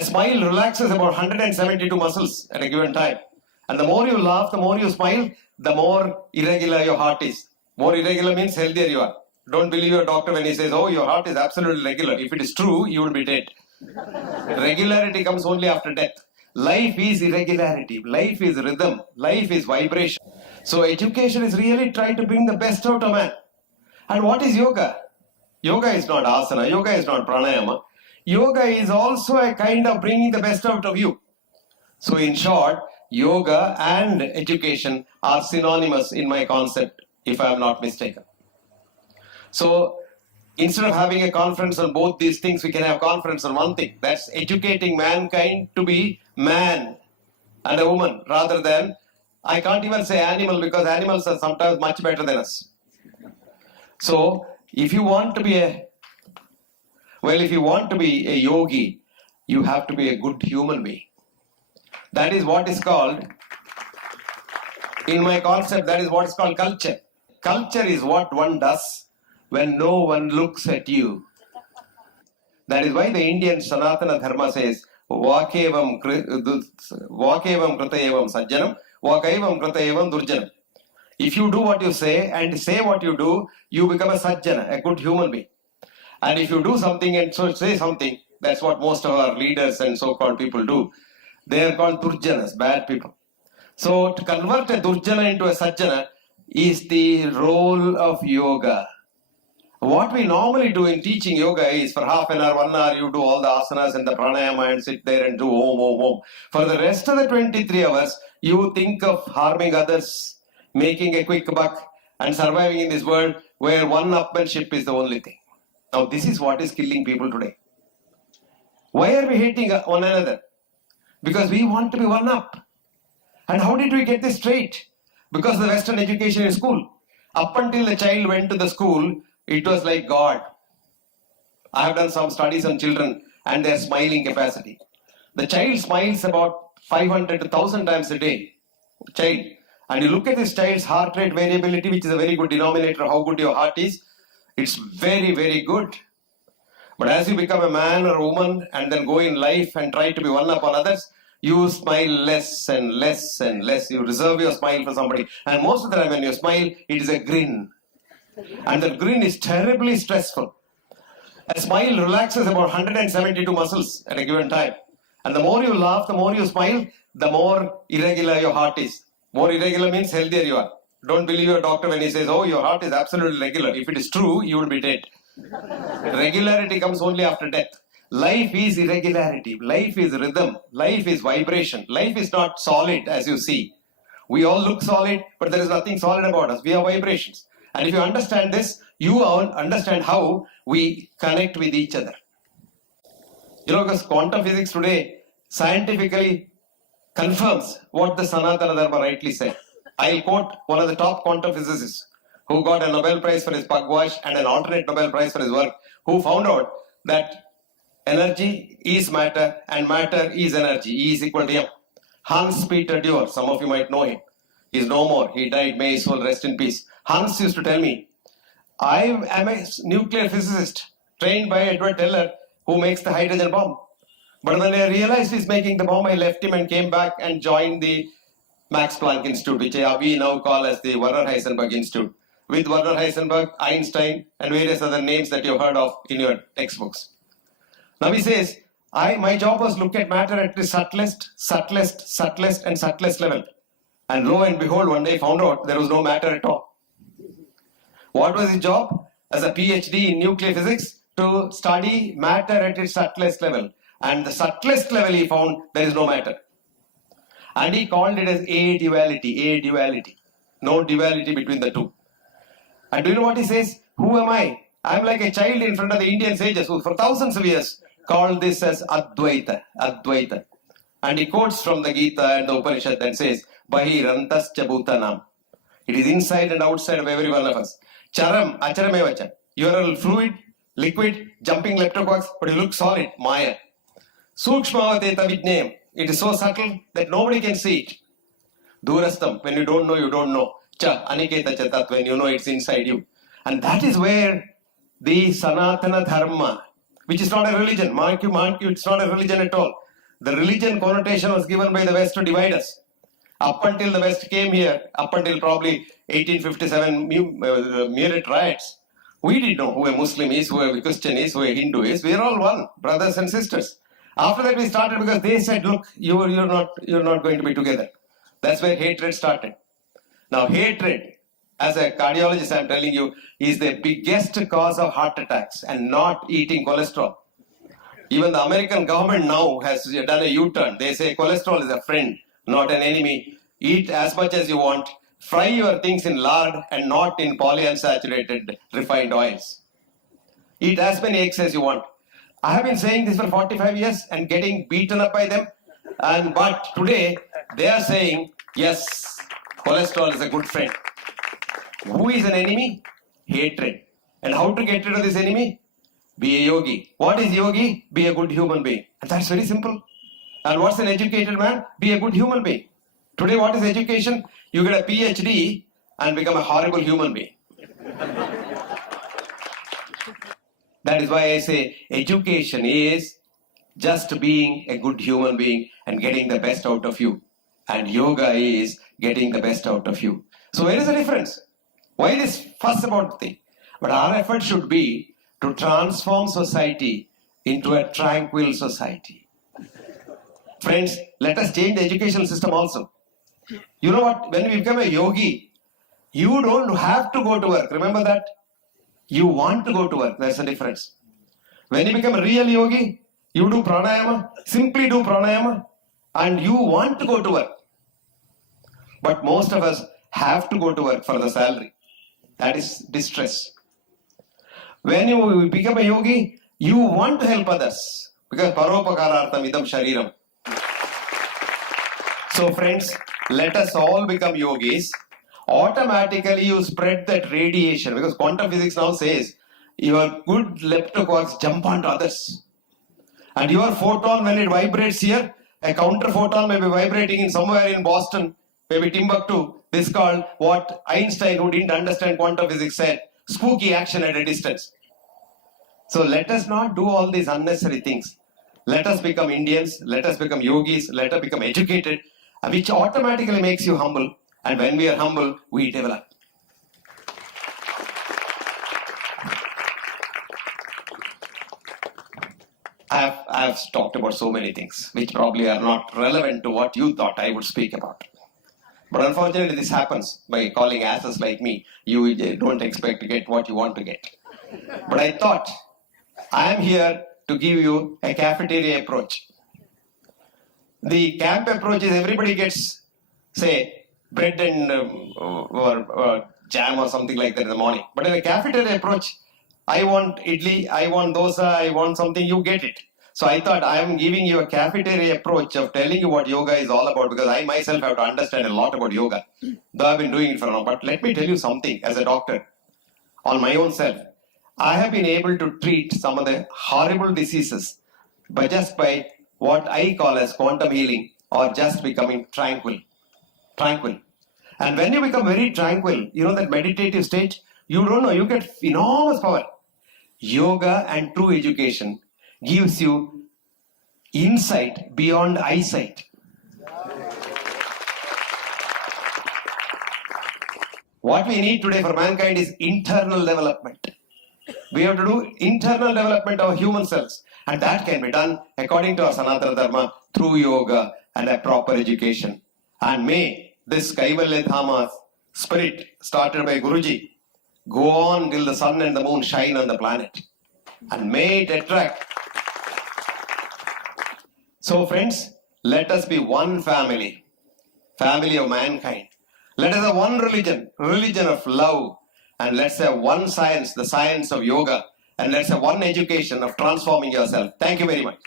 A smile relaxes about 172 muscles at a given time. And the more you laugh, the more you smile, the more irregular your heart is. More irregular means healthier you are. Don't believe your doctor when he says, oh, your heart is absolutely regular. If it is true, you will be dead. Regularity comes only after death. Life is irregularity. Life is rhythm. Life is vibration. So education is really trying to bring the best out of man. And what is yoga? Yoga is not asana. Yoga is not pranayama. Yoga is also a kind of bringing the best out of you. So in short, yoga and education are synonymous in my concept, if I am not mistaken. So instead of having a conference on both these things, we can have conference on one thing. That's educating mankind to be man and a woman, rather than, I can't even say animal, because animals are sometimes much better than us. So if you want to be a yogi, you have to be a good human being. That is what is called, in my concept, that is what is called culture. Culture is what one does when no one looks at you. That is why the Indian Sanatana Dharma says, Vakevam kritayevam sajjanam, Vakaivam kritayevam durjanam. If you do what you say and say what you do, you become a sajjana, a good human being. And if you do something and so say something, that's what most of our leaders and so-called people do. They are called durjanas, bad people. So to convert a durjana into a sajjana is the role of yoga. What we normally do in teaching yoga is for half an hour, 1 hour, you do all the asanas and the pranayama and sit there and do om, om, om. For the rest of the 23 hours, you think of harming others, making a quick buck, and surviving in this world where one-upmanship is the only thing. Now, this is what is killing people today. Why are we hating one another? Because we want to be one up. And how did we get this straight? Because of the Western education in school. Up until the child went to the school, it was like God. I have done some studies on children and their smiling capacity. The child smiles about 500 to 1,000 times a day. Child. And you look at this child's heart rate variability, which is a very good denominator of how good your heart is. It's very, very good. But as you become a man or a woman and then go in life and try to be one up on others, you smile less and less and less. You reserve your smile for somebody. And most of the time when you smile, it is a grin. And that grin is terribly stressful. A smile relaxes about 172 muscles at a given time. And the more you laugh, the more you smile, the more irregular your heart is. More irregular means healthier you are. Don't believe your doctor when he says, oh, your heart is absolutely regular. If it is true, you will be dead. Regularity comes only after death. Life is irregularity. Life is rhythm. Life is vibration. Life is not solid as you see. We all look solid, but there is nothing solid about us. We are vibrations. And if you understand this, you all understand how we connect with each other. You know, because quantum physics today scientifically confirms what the Sanatana Dharma rightly said. I'll quote one of the top quantum physicists who got a Nobel Prize for his pugwash and an alternate Nobel Prize for his work, who found out that energy is matter and matter is energy. E is equal to M. Hans Peter Dewar, some of you might know him. He's no more. He died. May his soul rest in peace. Hans used to tell me, I am a nuclear physicist trained by Edward Teller, who makes the hydrogen bomb. But when I realized he's making the bomb, I left him and came back and joined the Max Planck Institute, which we now call as the Werner Heisenberg Institute, with Werner Heisenberg, Einstein, and various other names that you've heard of in your textbooks. Now he says, my job was look at matter at the subtlest level. And lo and behold, one day found out there was no matter at all. What was his job? As a PhD in nuclear physics, to study matter at its subtlest level. And the subtlest level he found there is no matter. And he called it as a-duality. No duality between the two. And do you know what he says? Who am I? I'm like a child in front of the Indian sages who for thousands of years called this as Advaita. And he quotes from the Gita and the Upanishad that says, Bahirantascha bhutanam. It is inside and outside of every one of us. Charam, acharamevacha. You are a fluid, liquid, jumping leptocox, but you look solid, Maya. Sukshmavate tavidnayam. It is so subtle that nobody can see it. Durastam, when you don't know, you don't know. Cha, aniketa chatat, when you know it's inside you. And that is where the Sanatana Dharma, which is not a religion, mark you, it's not a religion at all. the religion connotation was given by the West to divide us. Up until the West came here, up until probably 1857 Meerut riots, we didn't know who a Muslim is, who a Christian is, who a Hindu is. We are all one, brothers and sisters. After that, we started because they said, "Look, you're not going to be together." That's where hatred started. Now, hatred, as a cardiologist, I'm telling you, is the biggest cause of heart attacks, and not eating cholesterol. Even the American government now has done a U-turn. They say cholesterol is a friend, not an enemy. Eat as much as you want. Fry your things in lard and not in polyunsaturated refined oils. Eat as many eggs as you want. I have been saying this for 45 years and getting beaten up by them. But today they are saying, yes, cholesterol is a good friend. Who is an enemy? Hatred. And how to get rid of this enemy? Be a yogi. What is yogi? Be a good human being. And that's very simple. And what's an educated man? Be a good human being. Today, what is education? You get a PhD and become a horrible human being. That is why I say education is just being a good human being and getting the best out of you. And yoga is getting the best out of you. So where is the difference? Why this fuss about the thing? But our effort should be to transform society into a tranquil society. Friends, let us change the educational system also. You know what? When you become a yogi, you don't have to go to work. Remember that? You want to go to work. That's the difference. When you become a real yogi, you do pranayama, simply do pranayama, and you want to go to work. But most of us have to go to work for the salary. That is distress. When you become a yogi, you want to help others. Because paropakarartham idam shariram. So friends, let us all become yogis. Automatically you spread that radiation, because quantum physics now says your good leptoquarks jump onto others. And your photon, when it vibrates here, a counter photon may be vibrating in somewhere in Boston, maybe Timbuktu. This is called what Einstein, who didn't understand quantum physics, said, spooky action at a distance. So let us not do all these unnecessary things. Let us become Indians, let us become yogis, let us become educated, which automatically makes you humble. And when we are humble, we develop. I've talked about so many things which probably are not relevant to what you thought I would speak about. But unfortunately, this happens by calling asses like me. You don't expect to get what you want to get. But I thought, I am here to give you a cafeteria approach. The camp approach is everybody gets, say, bread and or jam or something like that in the morning. But in a cafeteria approach, I want idli, I want dosa, I want something, you get it. So I thought I am giving you a cafeteria approach of telling you what yoga is all about, because I myself have to understand a lot about yoga, though I've been doing it for long. But let me tell you something as a doctor, on my own self. I have been able to treat some of the horrible diseases by what I call as quantum healing, or just becoming tranquil. Tranquil. And when you become very tranquil, you know that meditative state, you don't know, you get enormous power. Yoga and true education gives you insight beyond eyesight. What we need today for mankind is internal development. We have to do internal development of human cells, and that can be done according to our Sanatana Dharma through yoga and a proper education. And may this Kaivalya Dhama spirit started by Guruji go on till the sun and the moon shine on the planet, and may it attract. So friends, let us be one family of mankind. Let us have one religion of love, and let's have one science, the science of yoga, and let's have one education of transforming yourself. Thank you very much.